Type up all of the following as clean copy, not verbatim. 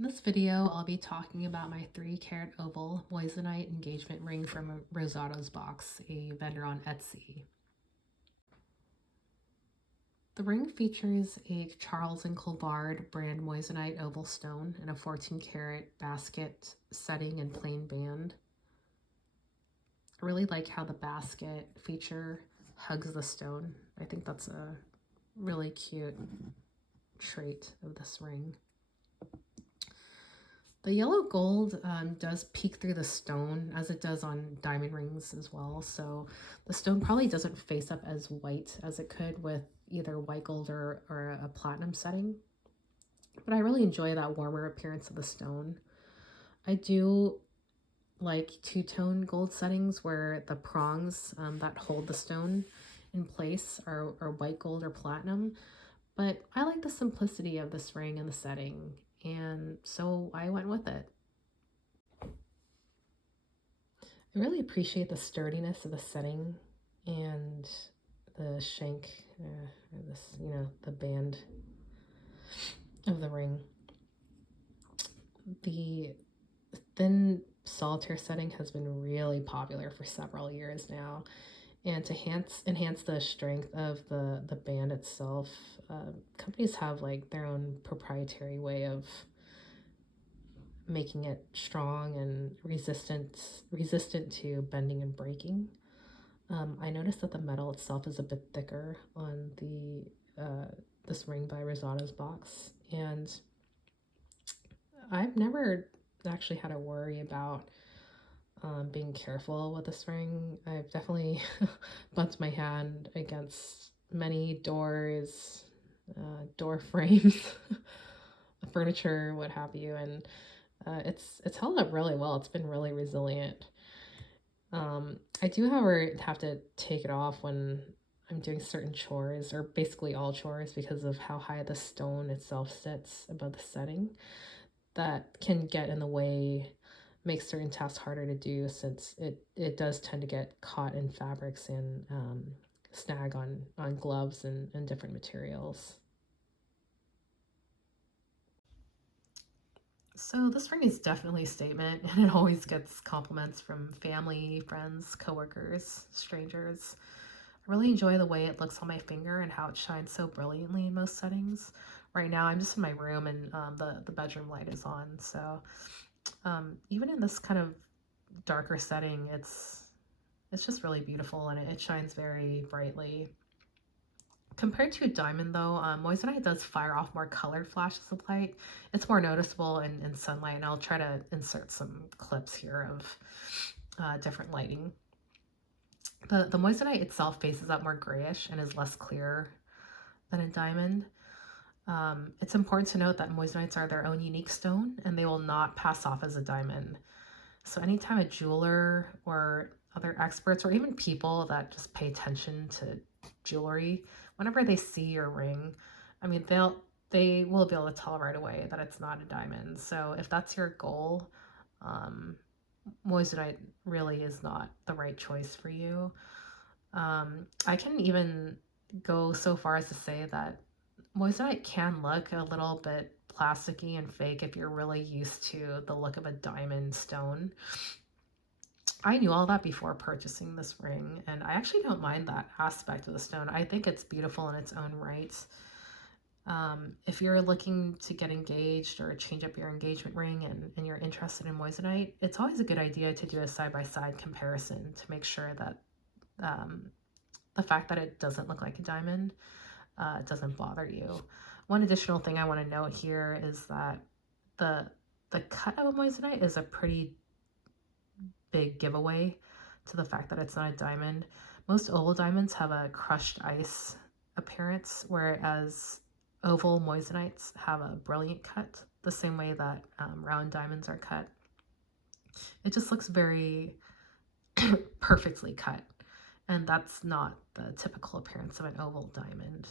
In this video, I'll be talking about my 3-carat oval moissanite engagement ring from Rosato's Box, a vendor on Etsy. The ring features a Charles & Colvard brand moissanite oval stone in a 14-carat basket setting and plain band. I really like how the basket feature hugs the stone. I think that's a really cute trait of this ring. The yellow gold does peek through the stone, as it does on diamond rings as well, so the stone probably doesn't face up as white as it could with either white gold or a platinum setting. But I really enjoy that warmer appearance of the stone. I do like two-tone gold settings where the prongs that hold the stone in place are white gold or platinum, but I like the simplicity of this ring and the setting, and so I went with it. I really appreciate the sturdiness of the setting and the shank, or this, the band of the ring. The thin solitaire setting has been really popular for several years now, and to enhance the strength of the band itself, companies have like their own proprietary way of making it strong and resistant to bending and breaking. I noticed that the metal itself is a bit thicker on this ring by Rosato's Box, and I've never actually had to worry about being careful with this ring. I've definitely bumped my hand against many doors, door frames, furniture, what have you, and it's held up really well. It's been really resilient. I do, however, have to take it off when I'm doing certain chores, or basically all chores, because of how high the stone itself sits above the setting. That can get in the way, make certain tasks harder to do, since it does tend to get caught in fabrics and snag on gloves and different materials. So this ring is definitely a statement, and it always gets compliments from family, friends, coworkers, strangers. I really enjoy the way it looks on my finger and how it shines so brilliantly in most settings. Right now I'm just in my room, and the bedroom light is on, so even in this kind of darker setting, it's just really beautiful, and it shines very brightly. Compared to a diamond, though, moissanite does fire off more colored flashes of light. It's more noticeable in sunlight, and I'll try to insert some clips here of different lighting. The moissanite itself faces up more grayish and is less clear than a diamond. It's important to note that moissanites are their own unique stone, and they will not pass off as a diamond. So anytime a jeweler or other experts, or even people that just pay attention to jewelry, whenever they see your ring, I mean, they will be able to tell right away that it's not a diamond. So if that's your goal, moissanite really is not the right choice for you. I can even go so far as to say that moissanite can look a little bit plasticky and fake if you're really used to the look of a diamond stone. I knew all that before purchasing this ring, and I actually don't mind that aspect of the stone. I think it's beautiful in its own right. If you're looking to get engaged or change up your engagement ring, and you're interested in moissanite, it's always a good idea to do a side-by-side comparison to make sure that the fact that it doesn't look like a diamond doesn't bother you. One additional thing I want to note here is that the cut of a moissanite is a pretty big giveaway to the fact that it's not a diamond. Most oval diamonds have a crushed ice appearance, whereas oval moissanites have a brilliant cut, the same way that round diamonds are cut. It just looks very perfectly cut, and that's not the typical appearance of an oval diamond.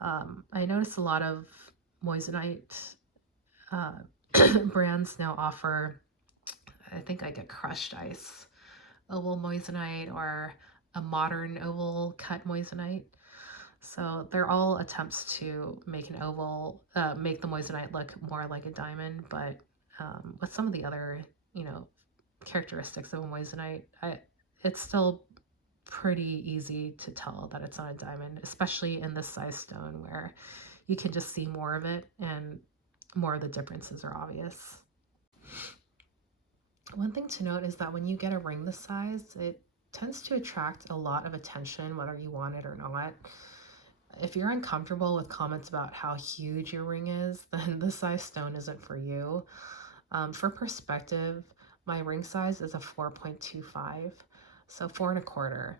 I noticed a lot of moissanite brands now offer, I think, like a crushed ice oval moissanite or a modern oval cut moissanite. So they're all attempts to make an oval, make the moissanite look more like a diamond, but with some of the other, you know, characteristics of a moissanite, it's still pretty easy to tell that it's not a diamond, especially in this size stone where you can just see more of it and more of the differences are obvious. One thing to note is that when you get a ring this size, it tends to attract a lot of attention, whether you want it or not. If you're uncomfortable with comments about how huge your ring is, then this size stone isn't for you. For perspective, my ring size is a 4.25, so 4 1/4.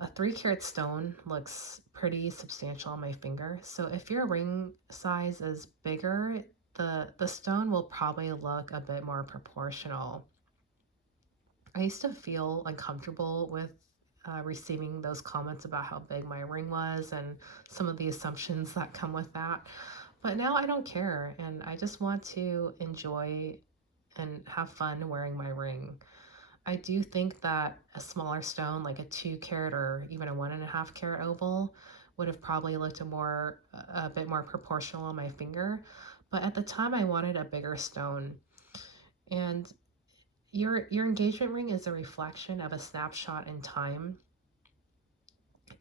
A 3 carat stone looks pretty substantial on my finger. So if your ring size is bigger, the stone will probably look a bit more proportional. I used to feel uncomfortable with receiving those comments about how big my ring was and some of the assumptions that come with that. But now I don't care, and I just want to enjoy and have fun wearing my ring. I do think that a smaller stone, like a 2 carat or even a 1.5 carat oval, would have probably looked a bit more proportional on my finger. But at the time, I wanted a bigger stone. And your engagement ring is a reflection of a snapshot in time,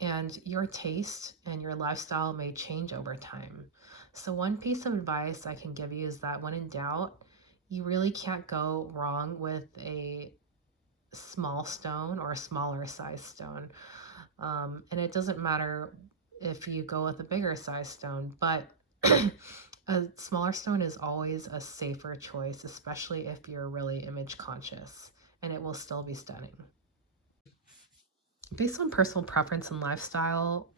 and your taste and your lifestyle may change over time. So one piece of advice I can give you is that when in doubt, you really can't go wrong with a small stone or a smaller size stone. And it doesn't matter if you go with a bigger size stone, but a smaller stone is always a safer choice, especially if you're really image conscious, and it will still be stunning. Based on personal preference and lifestyle,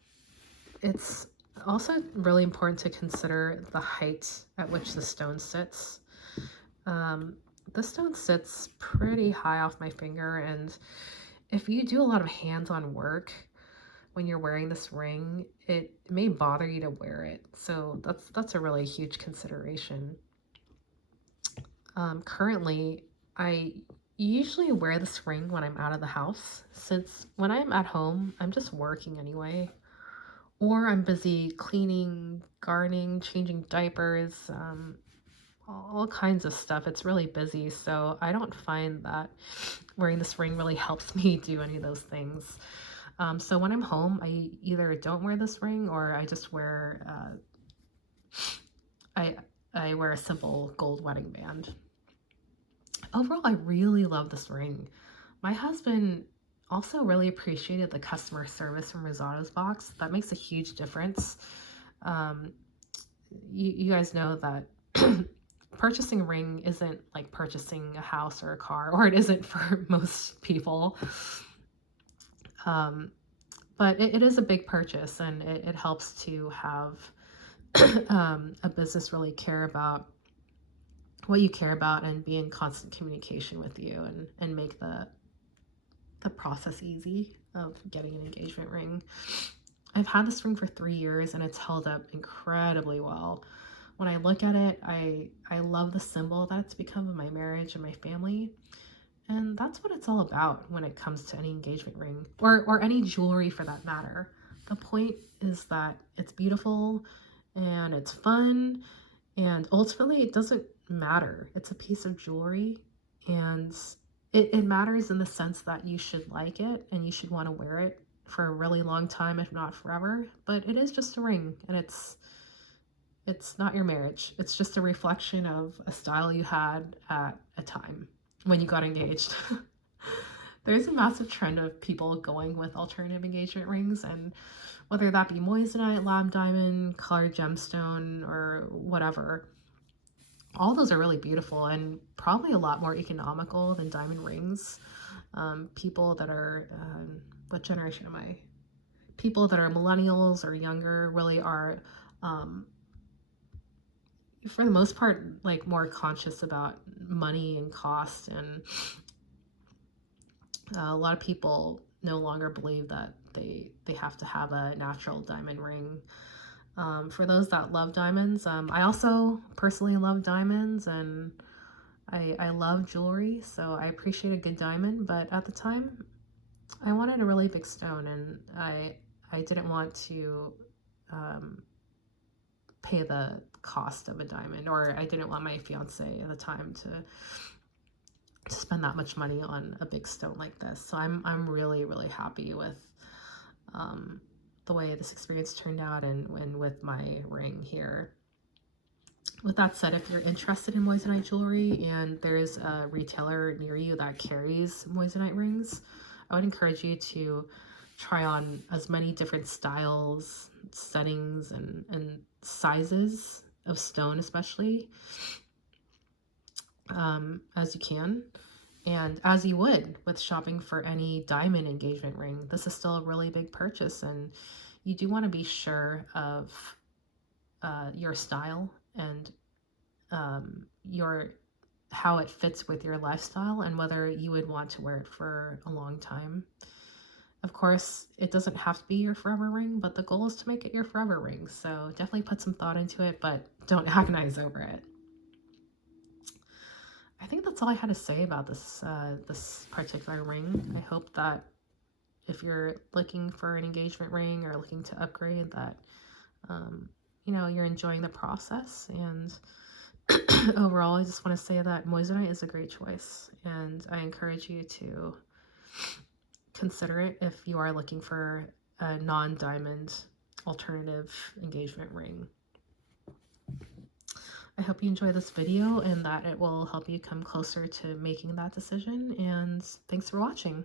it's also really important to consider the height at which the stone sits. The stone sits pretty high off my finger, and if you do a lot of hands-on work when you're wearing this ring, it may bother you to wear it. So that's a really huge consideration. Currently, I usually wear this ring when I'm out of the house, since when I'm at home, I'm just working anyway. Or I'm busy cleaning, gardening, changing diapers, all kinds of stuff. It's really busy, so I don't find that wearing this ring really helps me do any of those things. So when I'm home, I either don't wear this ring or I just wear I wear a simple gold wedding band. Overall, I really love this ring. My husband also really appreciated the customer service from Rosato's box. That makes a huge difference. Um, you guys know that purchasing a ring isn't like purchasing a house or a car, or it isn't for most people. But it is a big purchase, and it helps to have a business really care about what you care about and be in constant communication with you, and make the process easy of getting an engagement ring. I've had this ring for 3 years and it's held up incredibly well. When I look at it, I love the symbol that it's become of my marriage and my family. And that's what it's all about when it comes to any engagement ring, or any jewelry for that matter. The point is that it's beautiful and it's fun, and ultimately it doesn't matter. It's a piece of jewelry, and it matters in the sense that you should like it and you should want to wear it for a really long time, if not forever. But it is just a ring, and it's not your marriage. It's just a reflection of a style you had at a time when you got engaged. There's a massive trend of people going with alternative engagement rings, and whether that be moissanite, lab diamond, colored gemstone, or whatever, all those are really beautiful and probably a lot more economical than diamond rings. People that are, what generation am I? People that are millennials or younger really are, for the most part, like more conscious about money and cost, and a lot of people no longer believe that they have to have a natural diamond ring. For those that love diamonds, I also personally love diamonds, and I love jewelry, so I appreciate a good diamond. But at the time, I wanted a really big stone, and I didn't want to pay the cost of a diamond, or I didn't want my fiance at the time to spend that much money on a big stone like this. So I'm really, really happy with the way this experience turned out, and with my ring here. With that said, if you're interested in moissanite jewelry and there's a retailer near you that carries moissanite rings, I would encourage you to try on as many different styles, settings, and sizes of stone especially as you can. And as you would with shopping for any diamond engagement ring, this is still a really big purchase, and you do want to be sure of your style and how it fits with your lifestyle and whether you would want to wear it for a long time. Of course, it doesn't have to be your forever ring, but the goal is to make it your forever ring. So definitely put some thought into it, but don't agonize over it. I think that's all I had to say about this particular ring. I hope that if you're looking for an engagement ring or looking to upgrade, that you know, you're enjoying the process. And overall, I just want to say that moissanite is a great choice, and I encourage you to consider it if you are looking for a non-diamond alternative engagement ring. I hope you enjoy this video and that it will help you come closer to making that decision, and thanks for watching.